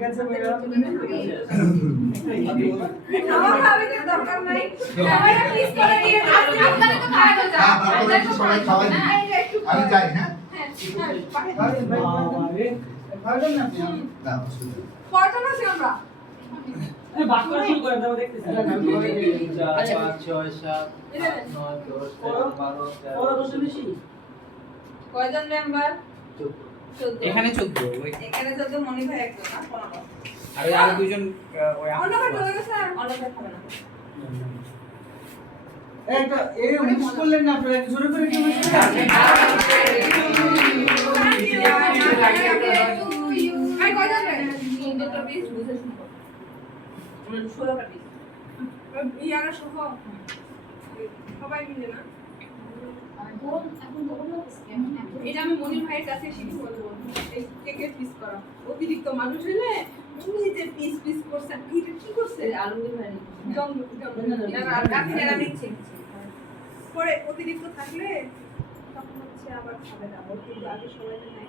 ঠিক আছে ভাইয়া আমার খাবে তো দরকার নাই সবাই প্লিজ করে দিয়ে আপনারা তো খাওয়া তো যাও আপনারা তো সবাই খাওয়াই দিন আমি যাই হ্যাঁ খাবেন না আপনি না কয়জন আছি আমরা এই বাক করে শুরু করে দাও দেখতেছি 4 5 6 7 8 9 10 11 12 ওরা বসে বেশি কয়জন মেম্বার 14 এখানে 14 ওই এখানে 14 মনি ভাই একজন না 15 আর ওই আরো দুজন ওই অন্য ভাই চলে গেছে আর অন্য ভাই খাবে না একটা এই মিস করলেন না আপনারা একটু জোরে করে কি মিস ভাই কয়জন রে 14টা পিস বুঝে শুনবো 16টা পিস ইয়ারা সহ সবাই মিলে না এটা আমি মনির ভাইয়ের কাছে শিখে বলবো এই কেকের পিস করা অতিরিক্ত মানুষ হলে উনি যে পিস পিস করছে এটা কি করছে আলুর ভাই জম পরে অতিরিক্ত থাকলে তখন হচ্ছে আবার খাবে না ওর কিন্তু আগে সবাই নাই